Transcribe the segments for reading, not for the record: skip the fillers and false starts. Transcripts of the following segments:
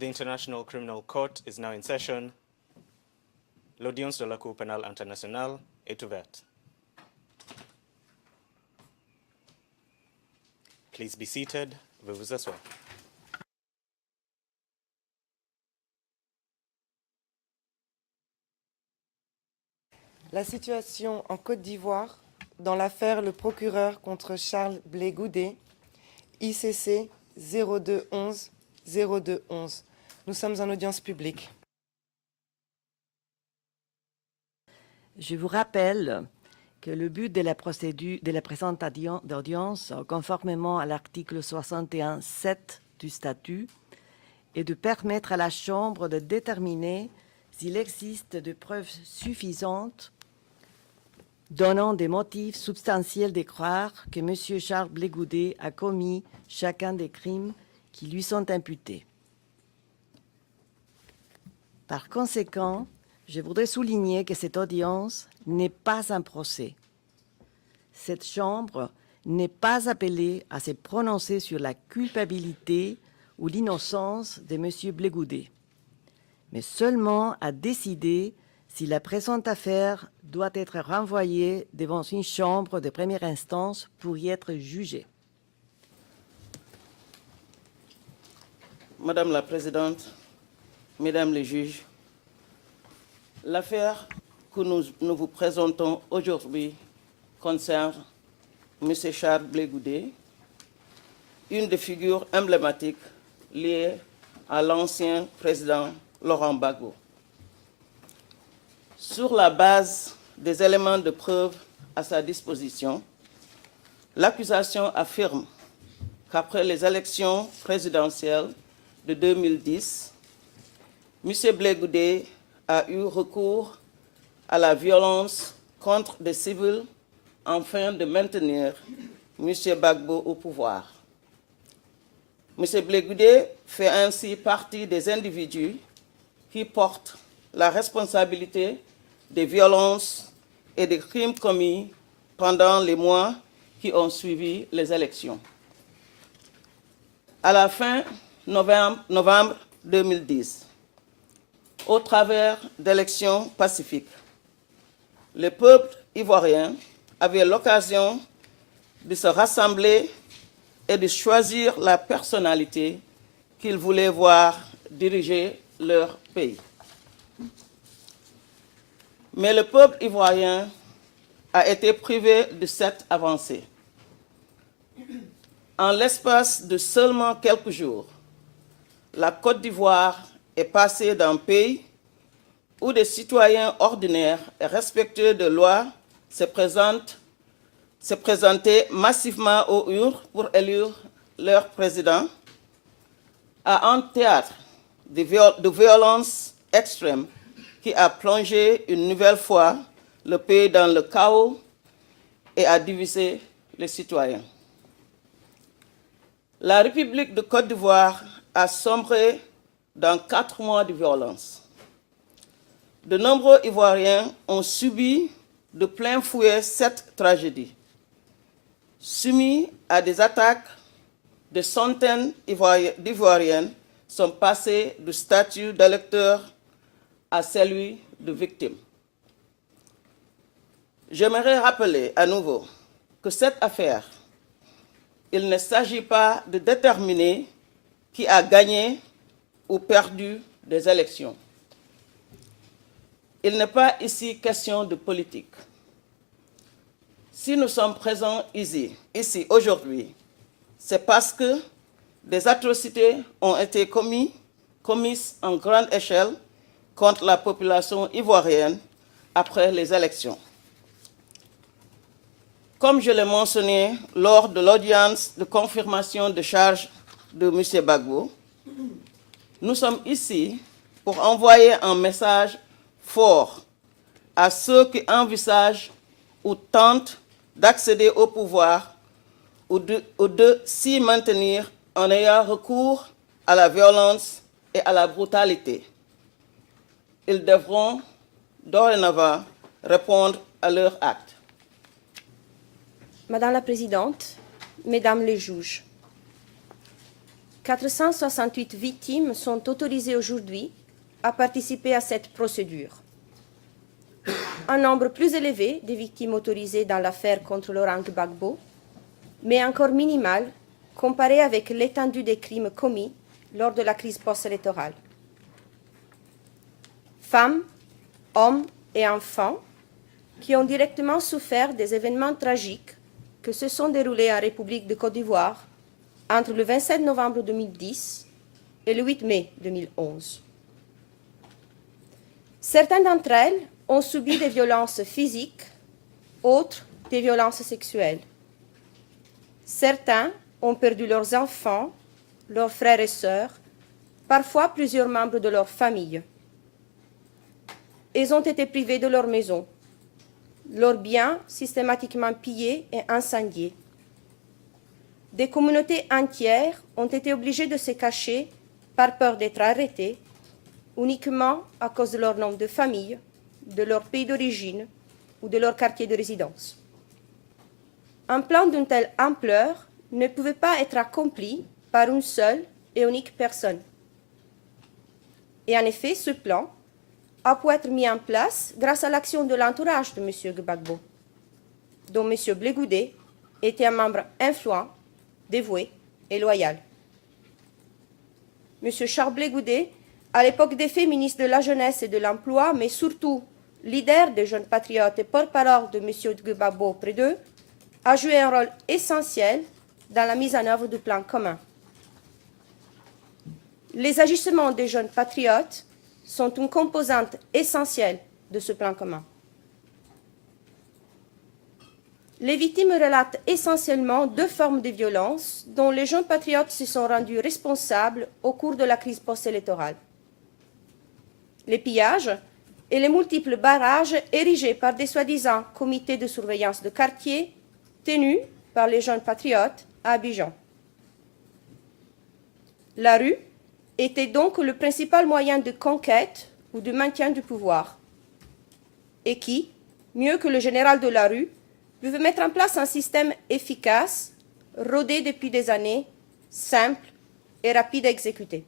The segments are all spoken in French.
The International Criminal Court is now in session. L'audience de la Cour pénale internationale est ouverte. Please be seated. Veuillez vous asseoir. La situation en Côte d'Ivoire dans l'affaire Le procureur contre Charles Blé Goudet, ICC 0211 0211. Nous sommes en audience publique. Je vous rappelle que le but de la présente audience, conformément à l'article 61.7 du statut, est de permettre à la Chambre de déterminer s'il existe des preuves suffisantes donnant des motifs substantiels de croire que M. Charles Blé Goudet a commis chacun des crimes qui lui sont imputés. Par conséquent, je voudrais souligner que cette audience n'est pas un procès. Cette Chambre n'est pas appelée à se prononcer sur la culpabilité ou l'innocence de M. Blé Goudet, mais seulement à décider si la présente affaire doit être renvoyée devant une chambre de première instance pour y être jugée. Madame la Présidente, Mesdames les juges, l'affaire que nous vous présentons aujourd'hui concerne M. Charles Blé Goudet, une des figures emblématiques liées à l'ancien président Laurent Gbagbo. Sur la base des éléments de preuve à sa disposition, l'accusation affirme qu'après les élections présidentielles de 2010, M. Blé Goudet a eu recours à la violence contre des civils afin de maintenir M. Gbagbo au pouvoir. M. Blé Goudet fait ainsi partie des individus qui portent la responsabilité des violences et des crimes commis pendant les mois qui ont suivi les élections. À la fin novembre 2010, au travers d'élections pacifiques, le peuple ivoirien avait l'occasion de se rassembler et de choisir la personnalité qu'ils voulaient voir diriger leur pays. Mais le peuple ivoirien a été privé de cette avancée. En l'espace de seulement quelques jours, la Côte d'Ivoire est passée d'un pays où des citoyens ordinaires et respectueux de lois se présentaient massivement aux urnes pour élire leur président à un théâtre de violence extrême qui a plongé une nouvelle fois le pays dans le chaos et a divisé les citoyens. La République de Côte d'Ivoire a sombré dans 4 mois de violence. De nombreux Ivoiriens ont subi de plein fouet cette tragédie. Soumis à des attaques, des centaines d'Ivoiriennes sont passées du statut d'électeur à celui de victime. J'aimerais rappeler à nouveau que cette affaire, il ne s'agit pas de déterminer qui a gagné ou perdu des élections. Il n'est pas ici question de politique. Si nous sommes présents ici aujourd'hui, c'est parce que des atrocités ont été commises en grande échelle contre la population ivoirienne après les élections. Comme je l'ai mentionné lors de l'audience de confirmation de charge de M. Gbagbo, nous sommes ici pour envoyer un message fort à ceux qui envisagent ou tentent d'accéder au pouvoir ou de s'y maintenir en ayant recours à la violence et à la brutalité. Ils devront dorénavant répondre à leurs actes. Madame la Présidente, Mesdames les juges, 468 victimes sont autorisées aujourd'hui à participer à cette procédure. Un nombre plus élevé de victimes autorisées dans l'affaire contre Laurent Gbagbo, mais encore minimal comparé avec l'étendue des crimes commis lors de la crise post-électorale. Femmes, hommes et enfants qui ont directement souffert des événements tragiques que se sont déroulés en République de Côte d'Ivoire entre le 27 novembre 2010 et le 8 mai 2011. Certaines d'entre elles ont subi des violences physiques, autres des violences sexuelles. Certains ont perdu leurs enfants, leurs frères et sœurs, parfois plusieurs membres de leur famille. Ils ont été privés de leur maison, leurs biens systématiquement pillés et incendiés. Des communautés entières ont été obligées de se cacher par peur d'être arrêtées, uniquement à cause de leur nom de famille, de leur pays d'origine ou de leur quartier de résidence. Un plan d'une telle ampleur ne pouvait pas être accompli par une seule et unique personne. Et en effet, ce plan a pu être mis en place grâce à l'action de l'entourage de M. Gbagbo, dont M. Blé Goudé était un membre influent, dévoué et loyal. M. Charles Blé Goudé, à l'époque des faits ministre de la Jeunesse et de l'Emploi, mais surtout leader des jeunes patriotes et porte-parole de M. Gbagbo auprès d'eux, a joué un rôle essentiel dans la mise en œuvre du plan commun. Les agissements des jeunes patriotes sont une composante essentielle de ce plan commun. Les victimes relatent essentiellement deux formes de violence dont les jeunes patriotes se sont rendus responsables au cours de la crise post-électorale. Les pillages et les multiples barrages érigés par des soi-disant comités de surveillance de quartier tenus par les jeunes patriotes à Abidjan. La rue était donc le principal moyen de conquête ou de maintien du pouvoir, et qui, mieux que le général de la rue, pouvait mettre en place un système efficace, rodé depuis des années, simple et rapide à exécuter.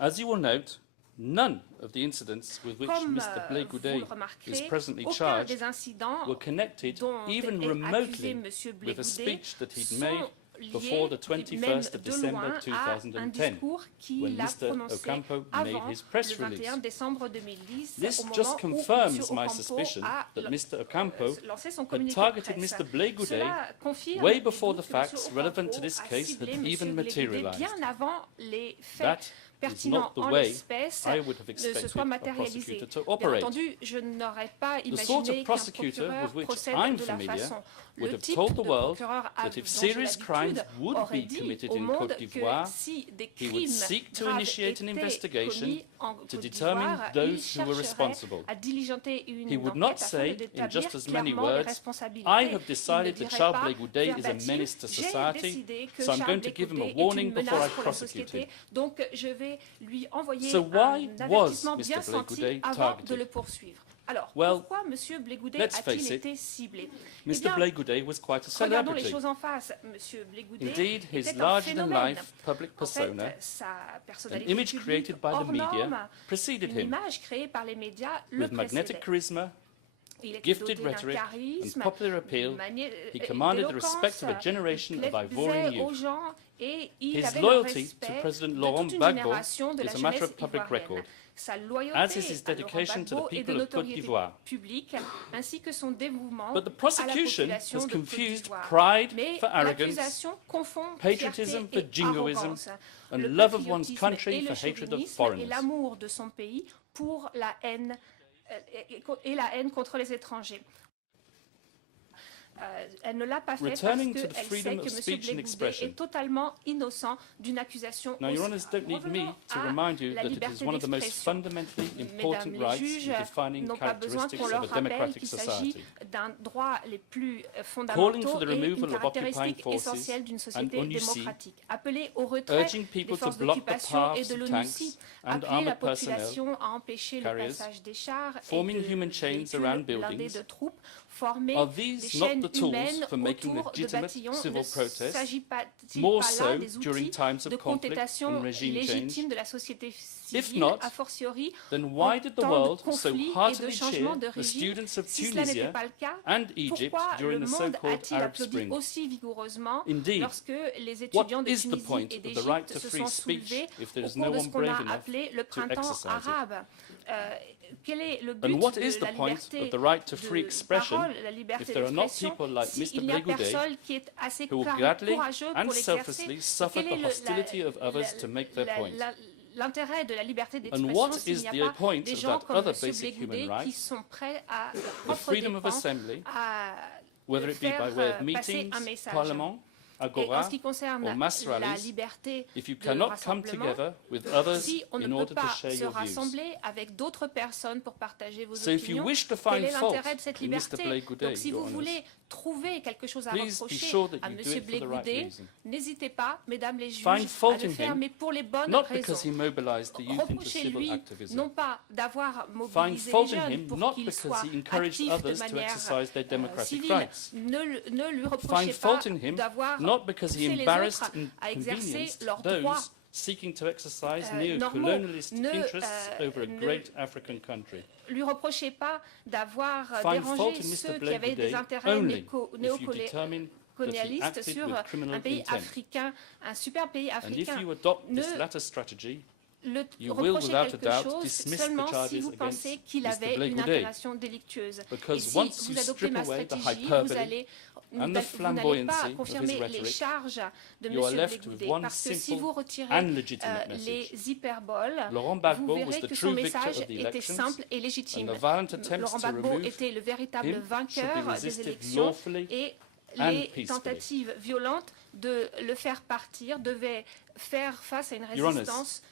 As you will note, none of the incidents with which Comme Mr. Blé vous Goudé le remarquerez, is presently aucun charged des incidents were connected dont even est accusé remotely Monsieur Blé with a Goudé speech that he'd sont made before the liés, 21st of même de December loin, à un 2010, discours qu'il when a Mr. prononcé Ocampo made avant his press le release. 21 décembre 2010, This au moment just où confirms Monsieur my Ocampo suspicion a that Mr. Ocampo lancé son had communiqué de targeted presse. Mr. Blé Goudé Cela confirme way les before the doutes que Monsieur facts Ocampo relevant to this a case ciblé had Monsieur even Blé Goudé materialized. bien avant les faits That is pertinents not the en way l'espèce I would have ne se expected soient a matérialisés. prosecutor to Bien operate. entendu, je n'aurais pas The sort imaginé of qu'un prosecutor procureur with which procède I'm de la familiar façon. would Le have type told the de world procureur that if dont j'ai serious crimes l'habitude would aurait be dit committed au in monde Côte que d'Ivoire, si des he would crimes seek to graves initiate an étaient investigation commis en to Côte determine d'Ivoire, il those who were chercherait responsible. à diligenter une He would enquête not afin say, de in d'établir just as many clairement les words, responsabilités. I have Il ne decided that dirait Charles pas, Blé Goudé is a verbatim, menace to j'ai society, décidé que so I'm Charles going Blé to give him Goudé a est warning une before menace I pour la prosecute him. société, donc je vais lui envoyer So why un was avertissement Mr. bien Blé senti Goudé avant targeted? de le poursuivre. Alors, Well, pourquoi M. Blé Goudé let's a-t-il face it, été ciblé? Eh Mr. bien, Blé Goudé was quite a regardons les celebrity. choses en face. M. Blé Goudé Indeed, his était un larger-than-life phénomène. public En fait, persona, sa an personnalité image publique created by the hors media, norme, preceded une him image créée par les médias le with magnetic précédait. charisma, Il était gifted doté d'un rhetoric, and charisme, popular appeal. He commanded the respect of a generation of Ivorian plaisait aux youth. gens et il His avait loyalty le respect to President de Laurent toute une Gbagbo génération de la is a matter jeunesse of public ivoirienne. record, Sa loyauté as is his à Laurent dedication to the Gbagbo et de people of Côte notoriété d'Ivoire. publique, ainsi que son dévouement But the à la prosecution population has de Côte confused d'Ivoire. pride Mais for arrogance, l'accusation confond patriotism fierté for et jingoism, arrogance, and le love of one's patriotisme country et le for hatred of chauvinisme et foreigners. l'amour de son pays pour la haine et la haine contre les étrangers. Elle ne l'a pas fait parce Returning to qu'elle the sait freedom que of M. speech and Blé Goudé expression. est totalement innocent d'une accusation Now, Your aussi Honours don't need me Revenons to à remind you la that it is liberté one of the most d'expression. fundamentally Mesdames important les rights juges in defining n'ont pas besoin characteristics qu'on of leur a rappelle democratic qu'il s'agit society. d'un droit les plus Calling fondamentaux for the et une removal of occupying caractéristique forces essentielle d'une société and ONUCI, démocratique. Appeler au retrait urging des people to forces block the d'occupation et paths de of l'ONUCI, tanks and appeler la armored personnel population à empêcher le carriers, passage des chars et forming de human chains véhicules around blindés buildings, de troupes former Are des these not chaînes the tools humaines for making autour de legitimate bataillons. civil Ne protest, s'agit pas-il more pas là so des during outils times of de conflict contestation and regime légitime change? de la société If civile, not, a fortiori then en why did the temps de world so conflit et de heartily changement cheer de the régime? students of Si cela n'était Tunisia pas le cas, and Egypt pourquoi during le the monde so-called a-t-il Arab applaudi Spring? aussi vigoureusement Indeed, lorsque les what étudiants de is the Tunisie point et of the right d'Égypte to se free sont speech soulevés if there au is cours no de one ce qu'on brave a enough appelé le to printemps exercise it? arabe? Quel est le but And what de is the la point liberté of the right to free de expression parole, la liberté if there are not d'expression, people like Mr. s'il n'y a Blé-Goudé personne qui est assez who will gladly courageux and pour selflessly l'exercer? suffer Quel est the le- hostility of others to make their point? L'intérêt de la liberté And d'expression what s'il is n'y a the pas point des of gens that comme other M. basic Blé-Goudé human right, qui sont prêts à the propre freedom of dépens assembly, à whether it be by way of passer meetings, un message. parlement, Et en agora, ce qui concerne or mass la rallies, liberté if you de cannot come rassemblement, together with others si on ne in peut order to pas share se your views. rassembler avec d'autres personnes pour partager vos So if you opinions, wish to quel find est fault l'intérêt de cette in Mr. liberté? Blé-Goudé, Donc si Your vous Honours, voulez trouver quelque chose à please be reprocher sure that à you M. do it for the right Blé-Goudé, reason. n'hésitez pas, mesdames les juges, Find fault à le in faire, him, mais pour les bonnes not because he raisons. mobilized the youth into civil Reprochez-lui activism. non pas d'avoir Find mobilisé fault les in jeunes him, pour not qu'ils because soient he encouraged actifs de others to manière exercise their democratic civile. rights. Ne lui Find reprochez fault pas in him, d'avoir not because he poussé les embarrassed autres and à exercer inconvenienced leurs droits those seeking to exercise normaux. neo-colonialist Ne, interests over a ne- great African country. lui reprochez pas d'avoir Find fault dérangé in Mr. ceux qui avaient des Blé-Goudé intérêts only if you néocolonialistes determine that he acted sur with criminal un pays intent. africain, un super pays And if africain. you adopt Ne this latter strategy, le you will, reprocher without a quelque doubt, chose dismiss seulement the charges si vous against pensez qu'il Mr. avait une Blé-Goudé. intention délictueuse. Et Because si once you vous adoptez strip ma away the stratégie, hyperbole vous n'allez and the pas flamboyancy of his confirmer les rhetoric, charges de you are M. left with Blé-Goudé. one Parce que si simple vous retirez and legitimate message. les hyperboles, Laurent vous Gbagbo was verrez the que son true victor message of the était elections, simple et légitime. and the violent attempts Laurent to Gbagbo remove était le véritable him should be vainqueur des resisted élections lawfully et and les peacefully. tentatives violentes de le faire partir devaient faire face à une Your Honours, résistance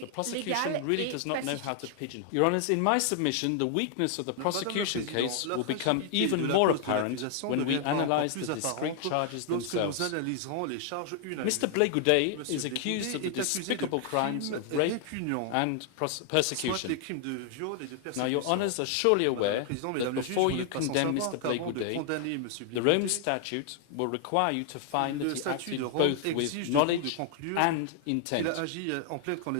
the prosecution légale really et does not know how to pacifique. pigeonhole. Your Honours, in my submission, the weakness of the prosecution case will become even more apparent when we analyse the discrete charges themselves. Mr. Blé-Goudé is accused of the despicable crimes of rape and persecution. Now, Your Honours are surely aware that before you condemn Mr. Blé-Goudé, the Rome Statute will require you to find that he acted both with knowledge and intent.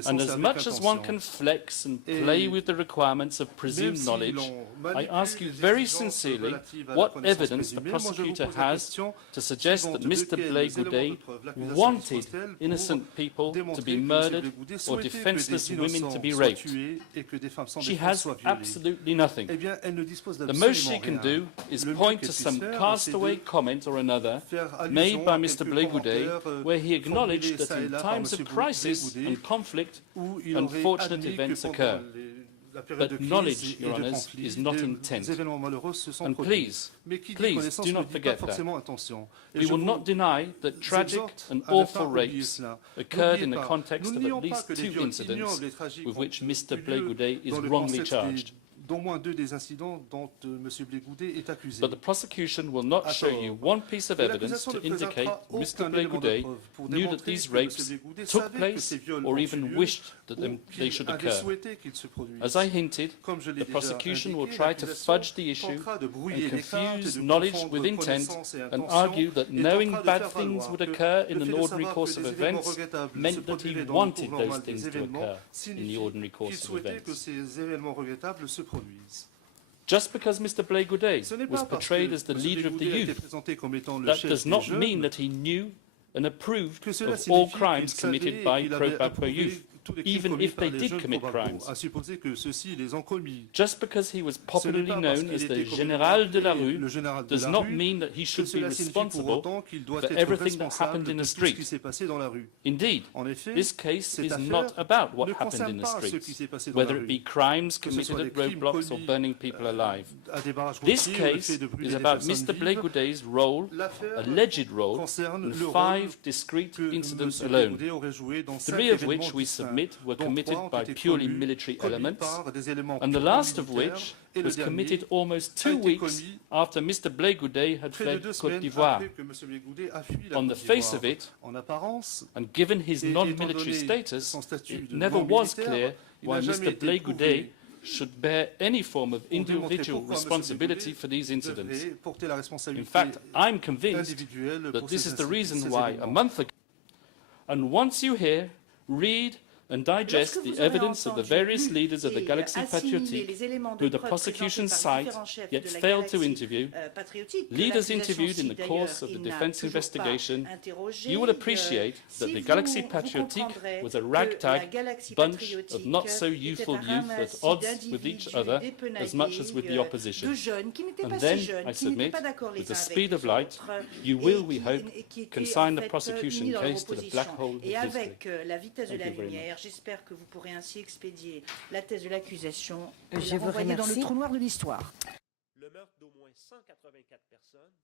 And as much as one can flex and play with the requirements of presumed knowledge, I ask you very sincerely what evidence the prosecutor has to suggest that Mr. Blé-Goudé wanted innocent people to be murdered or defenseless women to be raped. She has absolutely nothing. The most she can do is point to some castaway comment or another made by Mr. Blé-Goudé, where he acknowledged that in times of crisis and conflict, unfortunate events occur. But knowledge, Your Honours, is not intent. And please do not forget that. We will not deny that tragic and awful rapes occurred in the context of at least 2 incidents with which Mr. Blé-Goudé is wrongly charged. dont moins 2 des incidents dont M. Blé-Goudé est accusé. But the prosecution will not show you one piece of evidence to indicate Mr. Blé-Goudé knew that these rapes took place or even wished that they should occur. As I hinted, the prosecution will try to fudge the issue and confuse knowledge with intent and argue that knowing bad things would occur in an ordinary course of events meant that he wanted those things to occur in the ordinary course of events. Just because Mr. Blé-Goudé was portrayed as the leader of the youth, that does not mean that he knew and approved of all crimes committed by pro-Gbagbo youth, even if they did commit crimes. Just because he was popularly known as the Général de la Rue does not mean that he should be responsible for everything that happened in the street. Indeed, this case is not about what happened in the streets, whether it be crimes committed at roadblocks or burning people alive. This case is about Mr. Blé-Goudé's role, alleged role, in 5 discrete incidents alone, 3 of which we submit were committed by purely military elements, and the last of which was committed almost 2 weeks after Mr. Blé-Goudé had fled Côte d'Ivoire. On the face of it, and given his non-military status, it never was clear why Mr. Blé-Goudé should bear any form of pour démontrer individual pourquoi M. responsibility for these Blégoudet incidents. devrait porter la In responsabilité fact, I'm convinced individuelle that pour this is the reason ces why, a événements. month ago, and once you hear, read, and digest Lorsque the vous aurez evidence of the entendu, various lu leaders of the et, Galaxy assimilé Patriotique, les éléments de who the preuve prosecution présentés par cite, différents chefs yet de la failed to Galaxie, interview, patriotique, que leaders l'accusation interviewed in cite the d'ailleurs, course of the il n'a defense toujours pas investigation, interrogé, you will appreciate that si the vous Galaxy Patriotique comprendrez was a que la ragtag Galaxie bunch Patriotique of not so était youthful un youth at ramassis odds with each d'individus other as much as with the dépenaillés, opposition. de jeunes qui n'étaient And pas then, si jeunes, I qui n'étaient submit, pas d'accord les with uns the avec speed of les light, autres, you et will, we qui- hope, et qui étaient, consign en the fait, prosecution unis dans case to the l'opposition. black hole of Et history. avec la vitesse de Thank la you very lumière, much. j'espère que vous pourrez ainsi expédier la thèse de l'accusation Je et la vous renvoyer dans le remercie. trou noir de l'histoire. Le meurtre d'au moins 184 personnes,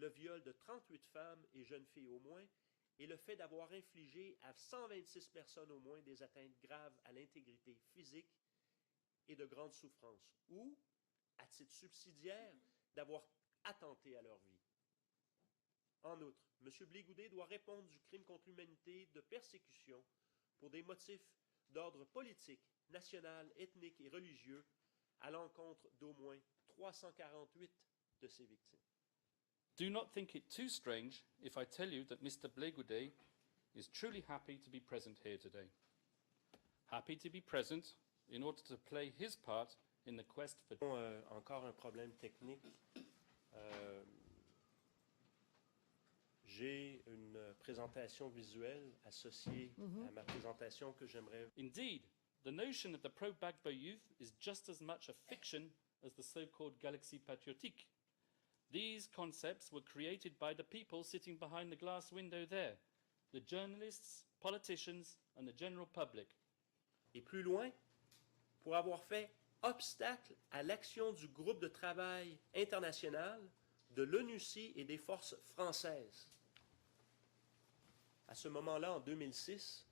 le viol de 38 femmes et jeunes filles au moins, et le fait d'avoir infligé à 126 personnes au moins des atteintes graves à l'intégrité physique et de grandes souffrances, ou, à titre subsidiaire, d'avoir attenté à leur vie. En outre, M. Blégoudet doit répondre du crime contre l'humanité de persécution pour des motifs d'ordre politique, national, ethnique et religieux à l'encontre d'au moins 348 de ses victimes. Do not think it too strange if I tell you that Mr. Blégoudet is truly happy to be present here today. Happy to be present in order to play his part in the quest for... Encore un problème technique. J'ai une présentation visuelle associée à ma présentation que j'aimerais... Indeed, the notion of the pro-Gbagbo youth is just as much a fiction as the so-called Galaxie Patriotique. These concepts were created by the people sitting behind the glass window there, the journalists, politicians, and the general public. Et plus loin, pour avoir fait obstacle à l'action du groupe de travail international, de l'ONUCI et des forces françaises. À ce moment-là, en 2006,